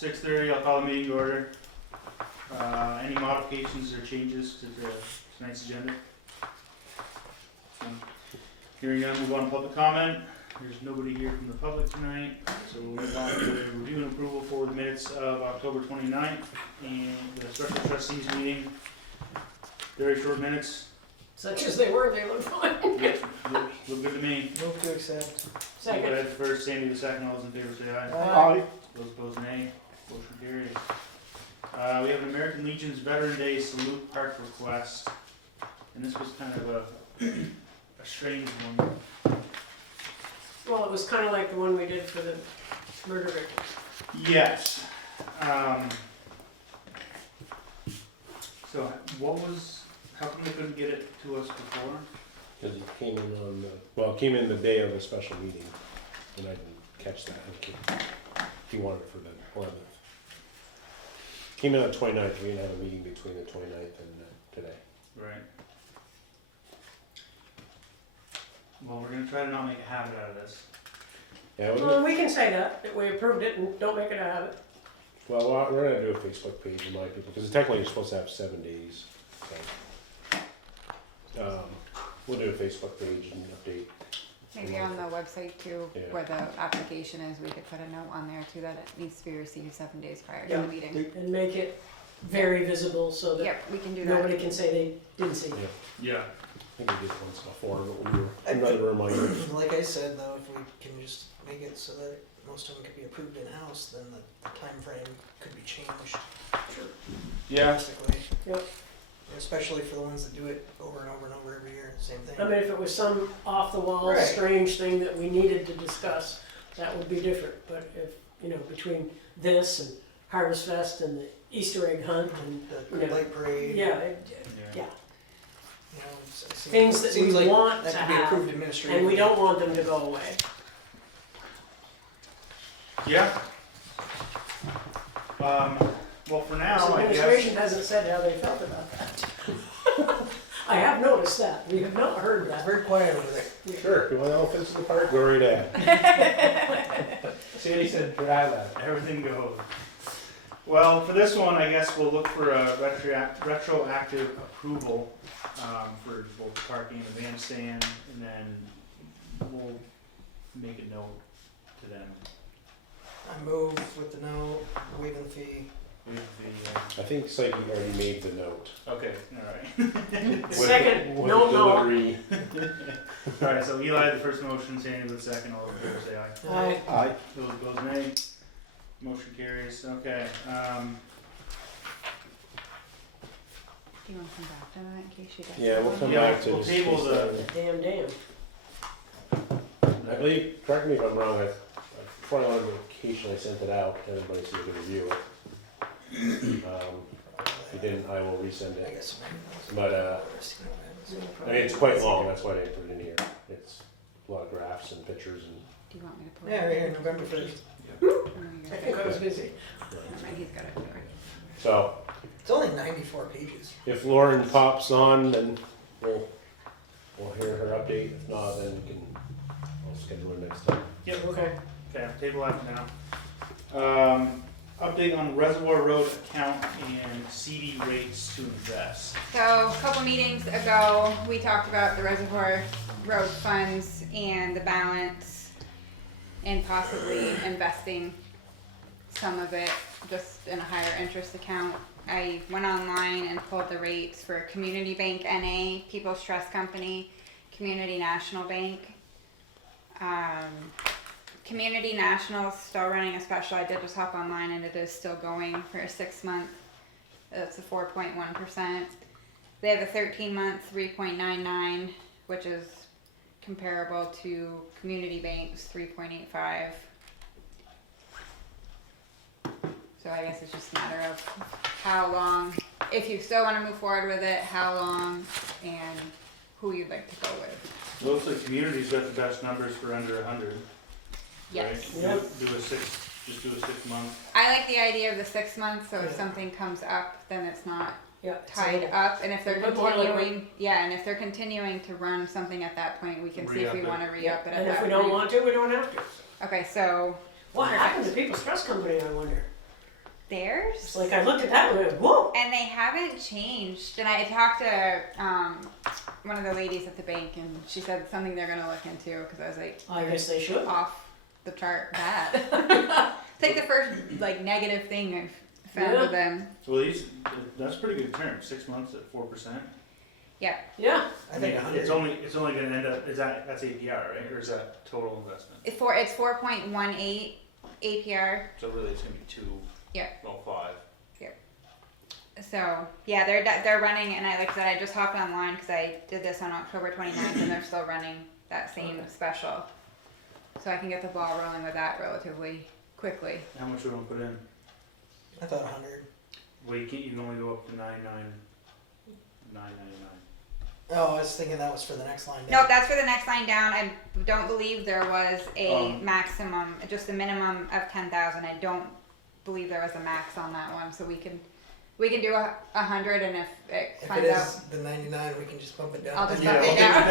6:30, I'll call the meeting to order. Any modifications or changes to tonight's agenda? Hearing none, move on to public comment. There's nobody here from the public tonight, so we'll move on to review and approval for the minutes of October 29th and the special trustees meeting. Very short minutes. Such as they were, they look fine. Yep, look good to me. Move to accept. Go ahead first, Sandy the second. All those in favor say aye. Aye. Those opposed, nay. Motion carries. We have an American Legion's Veteran Day Salute Park request, and this was kind of a strange one. Well, it was kind of like the one we did for the murder victims. Yes. So how come they couldn't get it to us before? Because it came in on it came in the day of the special meeting, and I didn't catch that. He wanted it for the 11th. Came in on the 29th, we didn't have a meeting between the 29th and today. Right. Well, we're gonna try to not make a habit out of this. Yeah, Well, we can say that we approved it and don't make it a habit. well, we're gonna do a Facebook page, remind people, because technically you're supposed to have 7 days. So, we'll do a Facebook page and update. Maybe on the website too, Yeah. where the application is, we could put a note on there too that it needs to be received 7 days prior to Yeah. the meeting. And make it very visible so that Yep, we can do that. nobody can say they didn't see it. Yeah. I think we did once before, but we were another reminder. Like I said, though, if we can just make it so that most of them could be approved in-house, then the time frame could be changed drastically. Yep. Especially for the ones that do it over and over and over every year, same thing. I mean, if it was some off-the-wall, Right. strange thing that we needed to discuss, that would be different. But if, between this and Harvest Fest and the Easter egg hunt and, The red light parade. yeah, Yeah. Things that seems we like want that to could be have, approved administratively. and we don't want them to go away. Yeah. Well, for now, The I guess. administration hasn't said how they felt about that. I have noticed that. We have not heard It's that. very quiet over there. Sure, you want elephants in the park? Go right ahead. Sandy said try that. Everything goes. Well, for this one, I guess we'll look for a retroactive approval for both the parking and the bandstand, and then we'll make a note to them I move with the note, waiving the fee. with I think Psyche already made the note. Okay, all Second, With no, no. delivery. right. All right, so Eli the first motion, Sandy the second. All in favor say aye. Aye. Those opposed, nay. Motion carries. Okay. Do you want to come back to that in case she does? Yeah, we'll come Yeah, back to we'll this. table the- Damn. I believe, correct me if I'm wrong, before I went on vacation, I sent it out, everybody so you can review it. If you didn't, I will resend I it. guess. But, I mean, it's quite long, that's why I didn't put it in here. It's a lot of graphs and pictures and, Do you want me to put Yeah, it? right here, November 1st. Oh, you're I good. think I was busy. Never mind, he's got it. so, It's only 94 pages. if Lauren pops on, then we'll hear her update. If not, then I'll schedule her next time. Yep. Okay. Okay, table that for now. Update on Reservoir Road account and CD rates to invest. So a couple meetings ago, we talked about the Reservoir Road funds and the balance and possibly investing some of it just in a higher interest account. I went online and pulled the rates for Community Bank NA, People's Trust Company, Community National Bank. Community National is still running a special. I did just hop online and it is still going for a 6 month. It's a 4.1%. They have a 13-month 3.99, which is comparable to Community Bank's 3.85. So I guess it's just a matter of how long, if you still want to move forward with it, how long, and who you'd like to go with. Looks like Community's got the best numbers for under 100. Yes. Right? Yep. Do a 6 month. I like the idea of the 6 months, so if something comes up, then it's not Yeah. tied up, and if they're But more like continuing, and if they're continuing to run something at that point, we can see if we Re-up it. want to re-up it at And that if we point. don't want to, we don't have to. Okay, so What happened to People's Trust Company, I wonder? theirs. It's like I looked at that one and whoa. And they haven't changed. And I talked to one of the ladies at the bank, and she said it's something they're gonna look into because I was like, I guess they should. off the chart bad. It's like the first like negative thing I've found Yeah. with them. Well, that's a pretty good term, 6 months at 4%. Yeah. I think 100. It's only gonna end up, that's APR, right, or is that total investment? It's 4.18 APR. So really, it's gonna be 2. Yeah. Well, 5. So yeah, they're running, and I said I just hopped online because I did this on October 29th, and they're still running that same special. So I can get the ball rolling with that relatively quickly. How much we gonna put in? I thought 100. Well, you can only go up to 999. Oh, I was thinking that was for the next line No, down. that's for the next line down. I don't believe there was a Um, just a minimum of 10,000. I don't believe there was a max on that one, so we can do 100, and if it If it finds is out, the 99, we can just bump it down. I'll just Yeah, bump it we'll down.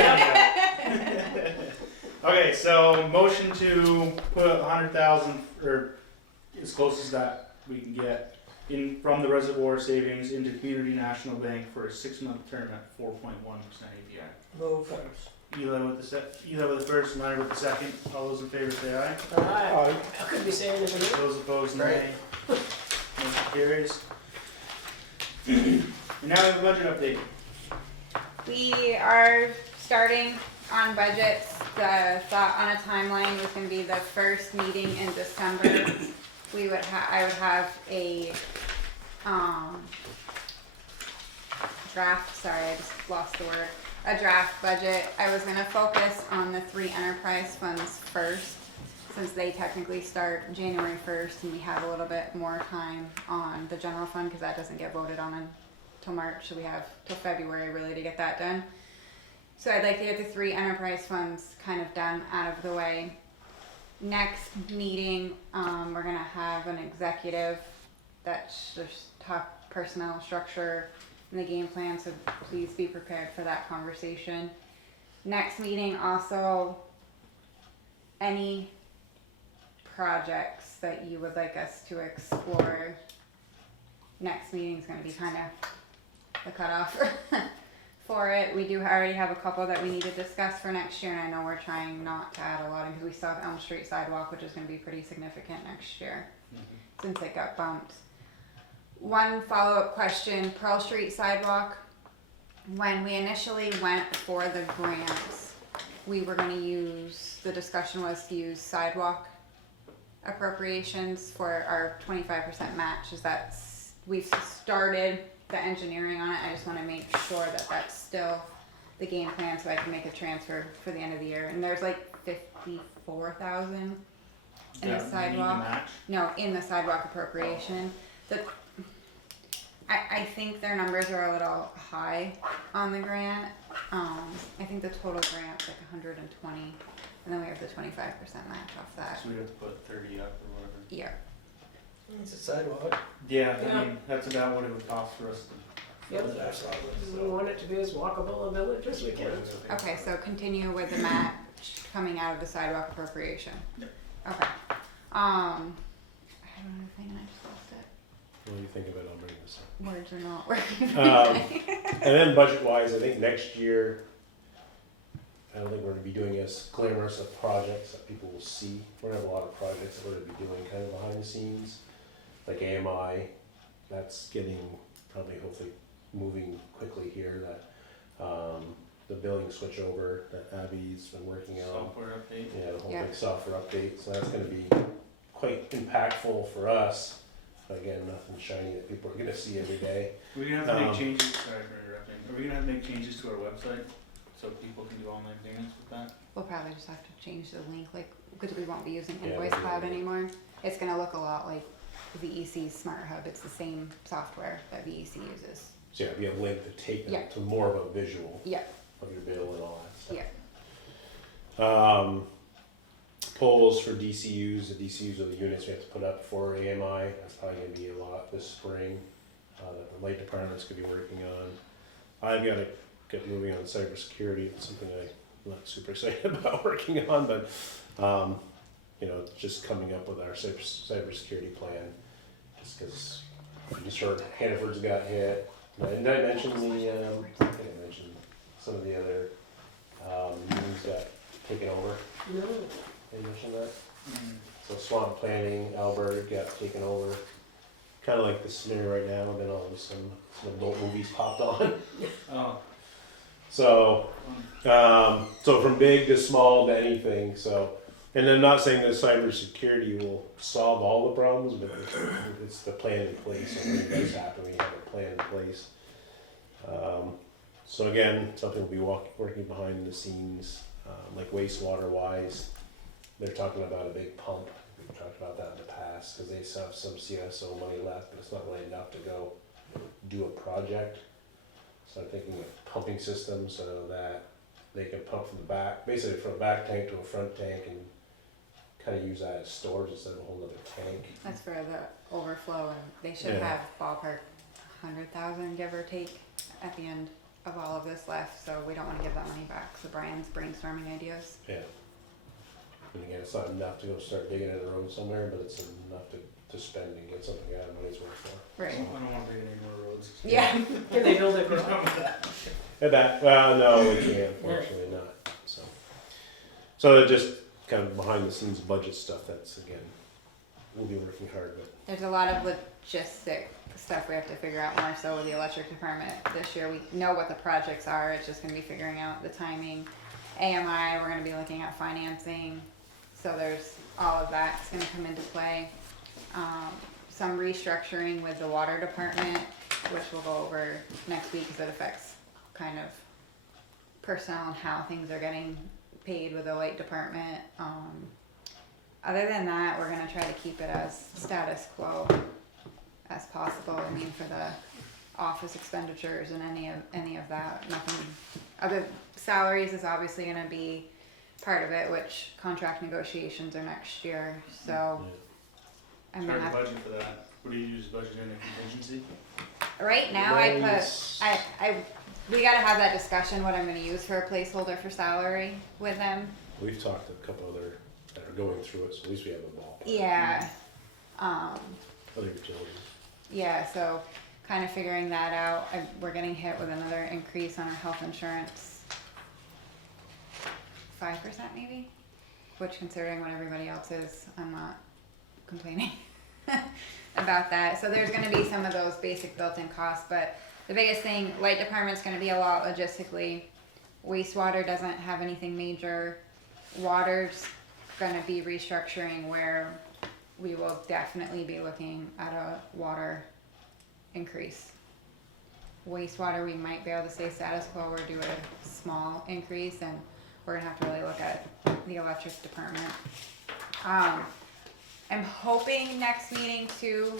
take it down. Okay, so motion to put 100,000, or as close as that we can get, in from the reservoir savings into Community National Bank for a 6-month term at 4.1% APR. Move. Eli with the first, Leonard with the second. All those in favor say aye. Alright. I could be saying anything else. Those opposed, nay. Right. Motion carries. And now we have a budget update. We are starting on budgets. The thought on a timeline was going to be the first meeting in December. I would have a draft. Sorry, I just lost the word. A draft budget. I was going to focus on the 3 enterprise funds first, since they technically start January 1st, and we have a little bit more time on the general fund because that doesn't get voted on until March, so we have till February really to get that done. So I'd like to get the 3 enterprise funds kind of done, out of the way. Next meeting, we're gonna have an executive that's just talk personnel structure and the game plan, so please be prepared for that conversation. Next meeting also, any projects that you would like us to explore. Next meeting's gonna be kind of the cutoff for it. We do already have a couple that we need to discuss for next year, and I know we're trying not to add a lot because we still have Elm Street sidewalk, which is going to be pretty significant next year since it got bumped. One follow-up question: Pearl Street sidewalk. When we initially went for the grants, we were going to use, the discussion was to use sidewalk appropriations for our 25% match. We've started the engineering on it. I just want to make sure that that's still the game plan, so I can make a transfer for the end of the year. And there's like 54,000 in the sidewalk. No, in the sidewalk appropriation. I think their numbers are a little high on the grant. I think the total grant's like 120, and then we have the 25% match off that. So we have to put 30 up or whatever. Yeah. It's a sidewalk. Yeah, Yeah. I mean, that's about what it would cost for us to Yep. build that sidewalk. We want it to be as walkable a village as we can. Okay, so continue with the match coming out of the sidewalk appropriation. Yep. Okay. I had one other thing and I just lost it. When you think of it, I'll bring this up. Words are not working. And then budget-wise, I think next year, I don't think we're gonna be doing as glamorous of projects that people will see. We're gonna have a lot of projects that we're gonna be doing kind of behind the scenes, like AMI. That's getting probably hopefully moving quickly here. That the billing switch over that Abby's been working on. Software update. Yeah, the whole Yeah. big software update. So that's gonna be quite impactful for us. But again, nothing shiny that people are gonna see every day. Are we gonna have to make changes? Sorry for interrupting. Are we gonna have to make changes to our website so people can do online payments with that? We'll probably just have to change the link, like, because we won't be using Yeah, Invoice we'll do Cloud that. anymore. It's gonna look a lot like VEC's Smart Hub. It's the same software that VEC uses. So yeah, we have a link to take them Yeah. to more of a visual Yeah. of your bill and all that stuff. Yeah. Polls for DCUs, the DCUs are the units we have to put up for AMI. That's probably gonna be a lot this spring, that the light department's gonna be working on. I've gotta get moving on cybersecurity. It's something I'm not super excited about working on, but, you know, just coming up with our cybersecurity plan, just cause sure Hannaford's got hit. Did I mention I think I mentioned some of the other, meetings got taken over. No. Did I mention that? Mm. So swamp planning, Albert got taken over. Kinda like the scenario right now, and then all of a sudden, some adult movies popped on. Oh, So, fun. so from big to small to anything, so, and I'm not saying that cybersecurity will solve all the problems, but it's the plan in place, so when it does happen, we have a plan in place. So again, something we'll be working behind the scenes, like wastewater wise, they're talking about a big pump, we've talked about that in the past, cause they still have some CSO money left, but it's not really enough to go do a project. So I'm thinking of pumping system so that they can pump from the back, basically from a back tank to a front tank, and kind of use that as storage instead of a whole other tank. That's for the overflow, and they should Yeah. have ballpark 100,000 give or take at the end of all of this left, so we don't wanna give that money back, so Brian's brainstorming ideas. Yeah. And again, it's not enough to go start digging in a road somewhere, but it's enough to spend and get something out of money's worth for. Right. I don't wanna dig any more roads. Yeah, Can they build a What's garage? wrong with that? And that, well, no, we can't, fortunately not, so. So they're just kind of behind the scenes budget stuff, that's again, we'll be working hard, but there's a lot of logistic stuff we have to figure out more so with the electric department this year. We know what the projects are, it's just gonna be figuring out the timing. AMI, we're gonna be looking at financing, so there's all of that's gonna come into play. Some restructuring with the water department, which we'll go over next week, because it affects kind of personnel and how things are getting paid with the light department. Other than that, we're gonna try to keep it as status quo as possible. I mean, for the office expenditures and any of that, nothing. Other salaries is obviously gonna be part of it, which contract negotiations are next year, so I'm It's gonna hard to have, budget for that. What do you use budget in a contingency? right now I put, Nice. we gotta have that discussion, what I'm gonna use for a placeholder for salary with them. we've talked to a couple other that are going through it, so at least we have a ball. Yeah, Other utilities. yeah, so kind of figuring that out. We're getting hit with another increase on our health insurance. 5% maybe, which considering what everybody else is, I'm not complaining about that. So there's gonna be some of those basic built-in costs, but the biggest thing, light department's gonna be a lot logistically. Wastewater doesn't have anything major. Water's gonna be restructuring where we will definitely be looking at a water increase. Wastewater, we might be able to stay status quo or do a small increase, and we're gonna have to really look at the electric department. I'm hoping next meeting to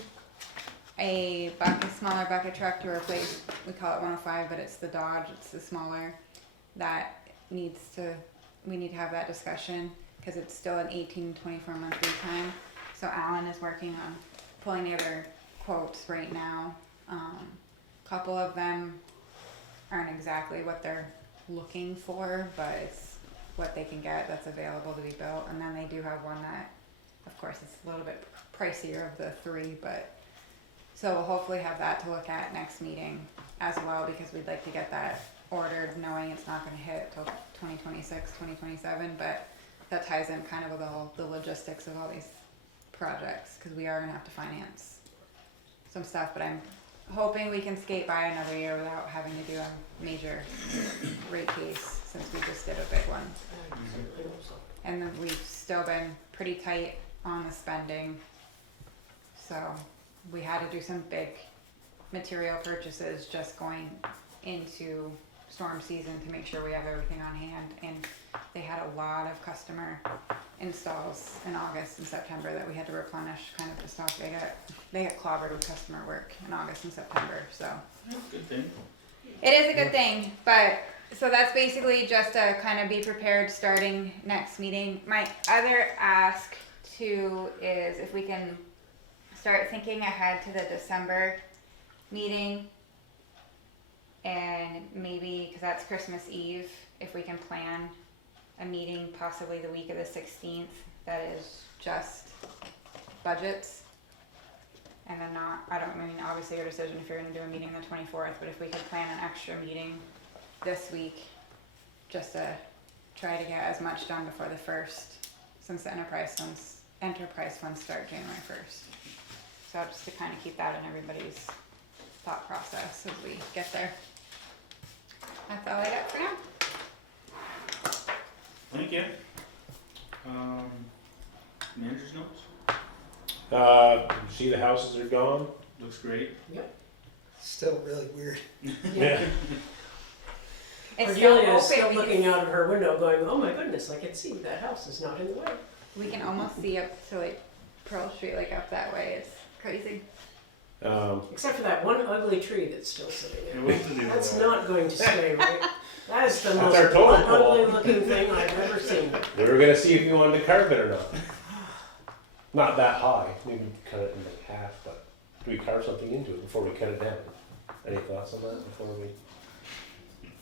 a smaller bucket truck to replace, we call it 105, but it's the Dodge, it's the smaller, that we need to have that discussion, because it's still an 18 to 24 month lead time. So Alan is working on pulling together quotes right now. Couple of them aren't exactly what they're looking for, but it's what they can get that's available to be built. And then they do have one that, of course, it's a little bit pricier of the three, but so we'll hopefully have that to look at next meeting as well, because we'd like to get that ordered, knowing it's not gonna hit till 2026, 2027, but that ties in kind of with the logistics of all these projects, because we are gonna have to finance some stuff, but I'm hoping we can skate by another year without having to do a major rate case, since we just did a big one. And then we've still been pretty tight on the spending, so we had to do some big material purchases just going into storm season to make sure we have everything on hand, and they had a lot of customer installs in August and September that we had to replenish kind of the stock. They got clobbered with customer work in August and September, so Good thing. it is a good thing. But so that's basically just to kind of be prepared starting next meeting. My other ask too is if we can start thinking ahead to the December meeting, and maybe, because that's Christmas Eve, if we can plan a meeting possibly the week of the 16th that is just budgets. And then not, I don't mean, obviously your decision if you're gonna do a meeting the 24th, but if we could plan an extra meeting this week, just to try to get as much done before the 1st, since the enterprise funds start January 1st. So just to kind of keep that in everybody's thought process as we get there. That's all I got for now. Thank you. Manager's notes? You see the houses are gone? Looks great. Still really weird. Yeah. It's still Cordelia is still open. looking out of her window going, oh my goodness, I can see that house is not in the way. We can almost see up to like Pearl Street, like up that way. It's crazy. Except for that one ugly tree that's still sitting Yeah, there. we'll have to do That's that. not going to stay, right? That is the That's most our totem pole. ugly looking thing I've ever seen. We were gonna see if you wanted to carve it or not. Not that high, maybe cut it in like half, but do we carve something into it before we cut it down? Any thoughts on that before we?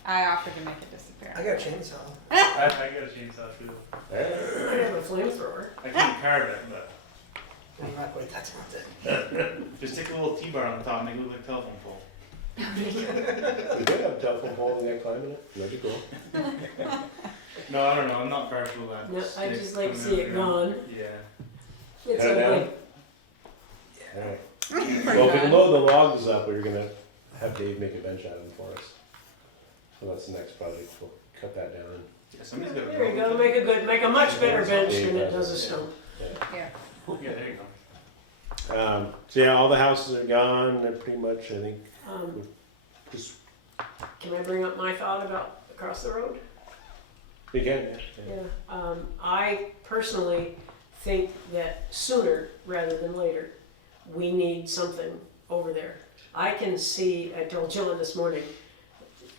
I offered to make it disappear. I got a chainsaw. I got a chainsaw too. I have a flamethrower. I can't carve it, but I'm not quite that talented. just stick a little T-bar on the top, make it look like a telephone pole. We did have a telephone pole and they climbing it, that'd be cool. No, I don't know. I'm not powerful at No, I sticks just like to coming see out it of the ground. gone. Yeah. It's Cut it down? ugly. Alright. Well, if we can load the logs up, we were gonna have Dave make a bench out of them for us. So that's the next project, we'll cut that down. Yeah, somebody's got a There you go, problem. make a much better bench than it does a stone. Yeah. Yeah, there you go. So yeah, all the houses are gone, they're pretty much, I think, just, Can I bring up my thought about across the road? we can, yeah. Yeah, I personally think that sooner rather than later, we need something over there. I can see, I told Jillian this morning,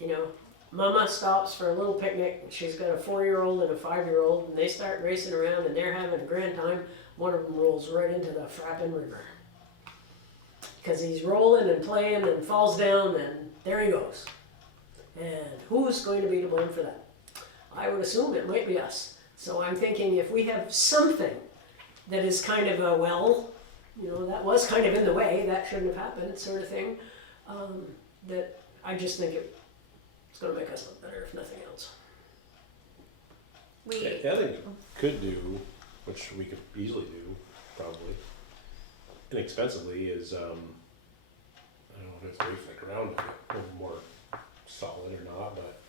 you know, Mama stops for a little picnic, and she's got a 4-year-old and a 5-year-old, and they start racing around and they're having a grand time. One of them rolls right into the frapping river. Because he's rolling and playing and falls down and there he goes. And who's going to be to blame for that? I would assume it might be us. So I'm thinking if we have something that is kind of a, well, you know, that was kind of in the way, that shouldn't have happened, sort of thing, that I just think it's going to make us look better, if nothing else. We, The other thing we could do, which we could easily do, probably, inexpensively, is, I don't know if it's wait for the ground to get a little more solid or not, but,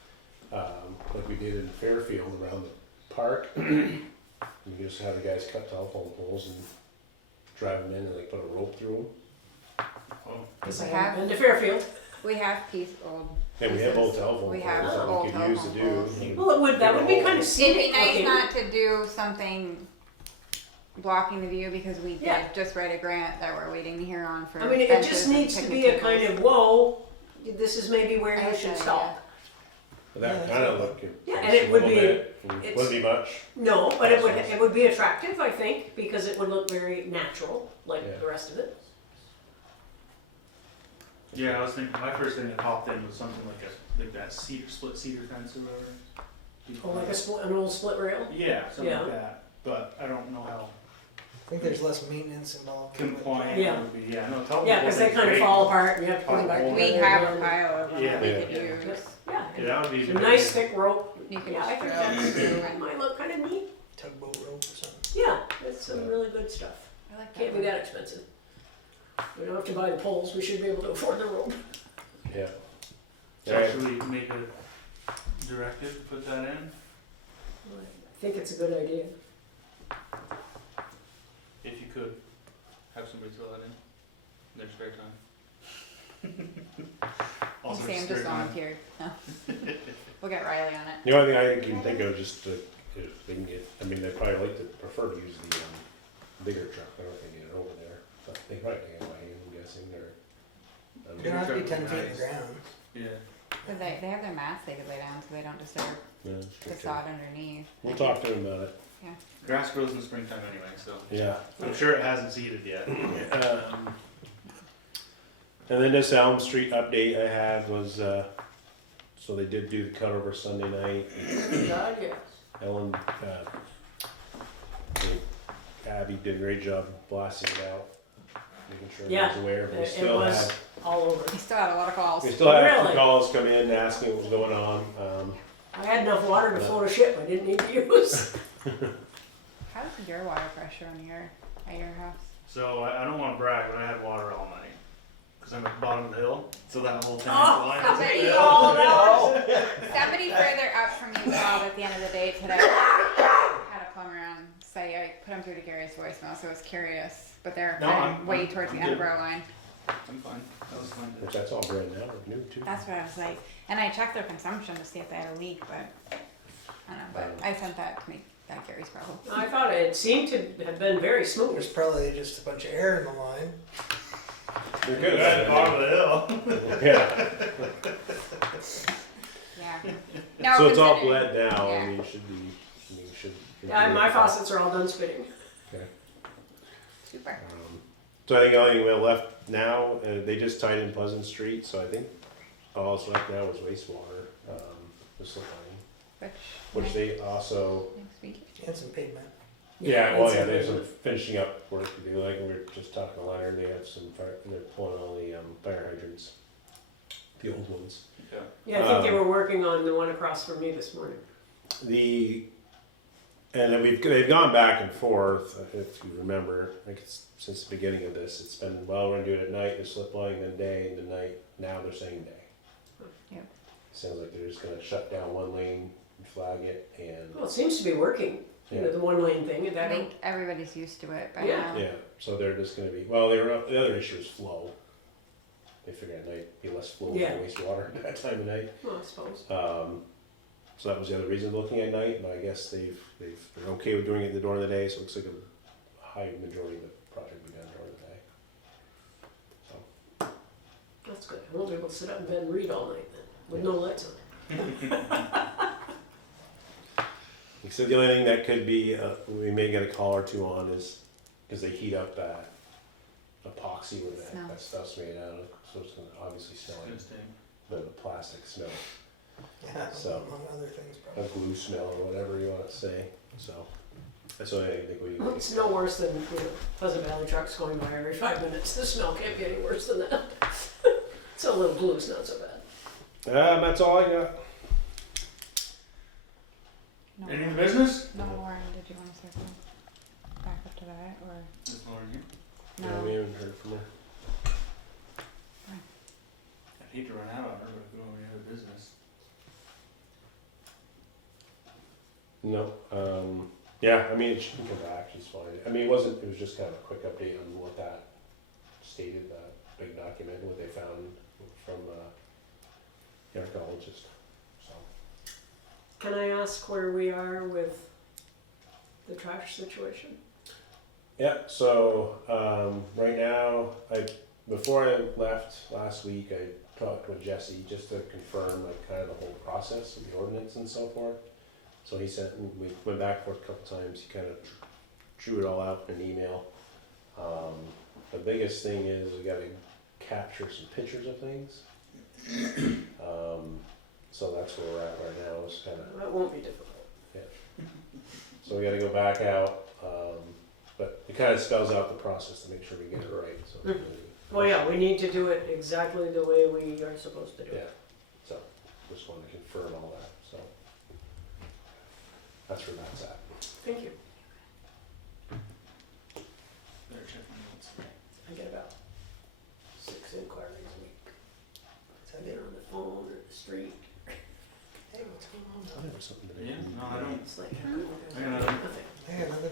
like we did in Fairfield around the park, we just have the guys cut telephone poles and drive them in and like put a rope through them. Oh, Because I We haven't have- been to Fairfield. we have old. And we have old pieces. telephone We poles have that old we could use to telephone do. poles. and Well, that would be kind of It'd be scenic nice looking. not to do something blocking the view because we did Yeah. just write a grant that we're waiting to hear on for. I mean, it benches just and needs to picnic be a kind tables. of, whoa, this is maybe where I you like should that stop. But that Yeah, kind of that's look. Yeah, and it would be- Wouldn't be much. No, but it would be attractive, I think, because it would look very natural, like Yeah. the rest of it. yeah. I was thinking. My first thing that popped in was something like that split cedar fence or whatever. Or like an old split rail. Yeah, something Yeah. like that. But I don't know how I think there's less maintenance involved. compliant Yeah. it would be. Yeah, no. Telephone Yeah, because they poles are kind of great. fall apart and you have to put them back We together. We have a again. pile of them Yeah. that we Yeah. could use. Yeah, Yeah, that would be it's a nice good. thick rope. You can Yeah, I just think drill that's, through that and might look kind of neat. Tugboat rope or something. Yeah, it's some really good stuff. I like Can't be one. that expensive. We don't have to buy the poles, we should be able to afford the rope. Yeah. So Alright. should we make a directive to put that in? I think it's a good idea. If you could have somebody fill that in their spare time. Also Sam spare just time. volunteered. No. We'll get Riley on it. The only thing I think you can think of just to, if they can get, I mean, they probably like to prefer to use the bigger truck. I don't know if they can get it over there, but they probably can get it by hand, I'm guessing, or. You don't have to be 10 feet in Nice. the ground. Yeah. But they have their mats they could lay down so they don't disturb Yeah, the sure. sod underneath. We'll talk to them about it. Grass grows in the springtime anyway, so Yeah. I'm sure it hasn't seeded yet. And then this Elm Street update I had was, so they did do the cutover Sunday night. God, yes. Ellen, Abby did a great job blasting it out. making sure Yeah, everyone's aware, but we it still was have, all over. We still had a lot of calls. we still have a Really? few calls come in asking what was going on. I had enough water to float a ship I didn't need to use. How's your water pressure at your house? So I don't wanna brag, but I had water all night. Cause I'm at the bottom of the hill, so that whole thing Oh, line is somebody uphill. called out. Somebody further up from you called at the end of the day today. Had a plumber on site. I put him through to Gary's voicemail, so I was curious. But they're No, kind of I'm- way I'm- towards the I'm end of good. our line. I'm fine, that was fine. Which that's all brand new, new too. That's what I was like. And I checked their consumption to see if they had a leak, but I don't know. But I sent that to make that Gary's problem. I thought it seemed to have been very There's smooth. probably just a bunch of air in the line. They're Good good at at the bottom of the hill. it. Yeah. Yeah. No, So it's all considering- bled now. yeah. I mean, it should be. I mean, it should. Yeah, my faucets are all done spitting. Okay. Super. So I think the only thing we have left now, they just tied in Pleasant Street, so I think all that's left now is wastewater, the slip line, which next, they also. next week. And some pavement. Yeah, well, it's yeah, a- there's some finishing up work to do. Like we were just talking to Leonard, they have some fire, they're pulling all the fire hydrants, the old ones. Yeah, I think they were working on the one across from me this morning. And then they've gone back and forth, if you remember, like it's, since the beginning of this, it's been, well, we're gonna do it at night, the slip line, then day, and then night, now they're saying day. Yep. Sounds like they're just gonna shut down one lane, flag it, and, Well, it seems to be working, you know, the one lane thing, and I that, think everybody's used to it by Yeah. now. yeah, so they're just gonna be, well, the other issue is flow. They figure at night, be less flow Yeah. for wastewater at that time of night. well, I suppose. So that was the other reason looking at night, but I guess they're okay with doing it in the door of the day, so it looks like a high majority of the project will be done during the day. So, That's good. I won't be able to sit up in bed and read all night then, with no lights on. he said the only thing that could be, we may get a call or two on is, because they heat up that epoxy where Smell. that stuff's made out of, so it's gonna obviously smell like the plastic smell, Yeah, So- among other things a probably. glue smell or whatever you wanna say, so. That's the only thing I think we. It's no worse than, you know, Pleasant Valley trucks going by every 5 minutes. The smell can't be any worse than that. So a little blue's not so bad. That's all I got. No, Any new business? no, Lauren, did you want to circle back up to that or This Lauren here. Yeah, we haven't heard from her. I'd hate to run out on her, but if we don't have any other business. No, yeah, I mean, she can come back, she's fine. I mean, it was just kind of a quick update on what that stated, that big document, what they found from, the archaeologist, so. Can I ask where we are with the trash situation? Yeah, so, right now, before I left last week, I talked with Jesse just to confirm like kind of the whole process of the ordinance and so forth. So we went back and forth a couple times, he kind of drew it all out in an email. The biggest thing is we gotta capture some pictures of things. So that's where we're at right now, is kind of, That won't be difficult. so we gotta go back out, but it kind of spells out the process to make sure we get it right, so. Mhm. Well, yeah, we need to do it exactly the way we are supposed to do Yeah, it. so, just wanted to confirm all that, so. That's where that's at. Thank you. Better check my notes. I get about 6 inquiries a week. Is that Either it? on the phone or the street. Hey, what's going on? I have something today. Yeah, no, I don't. It's like, I got nothing. nothing. Hey, another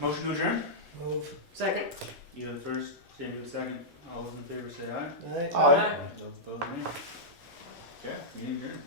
Motion to adjourn? move. Second? You the first, Jamie the second. All those in favor say aye. Aye. Aye. Those opposed, nay. Okay, meeting adjourned.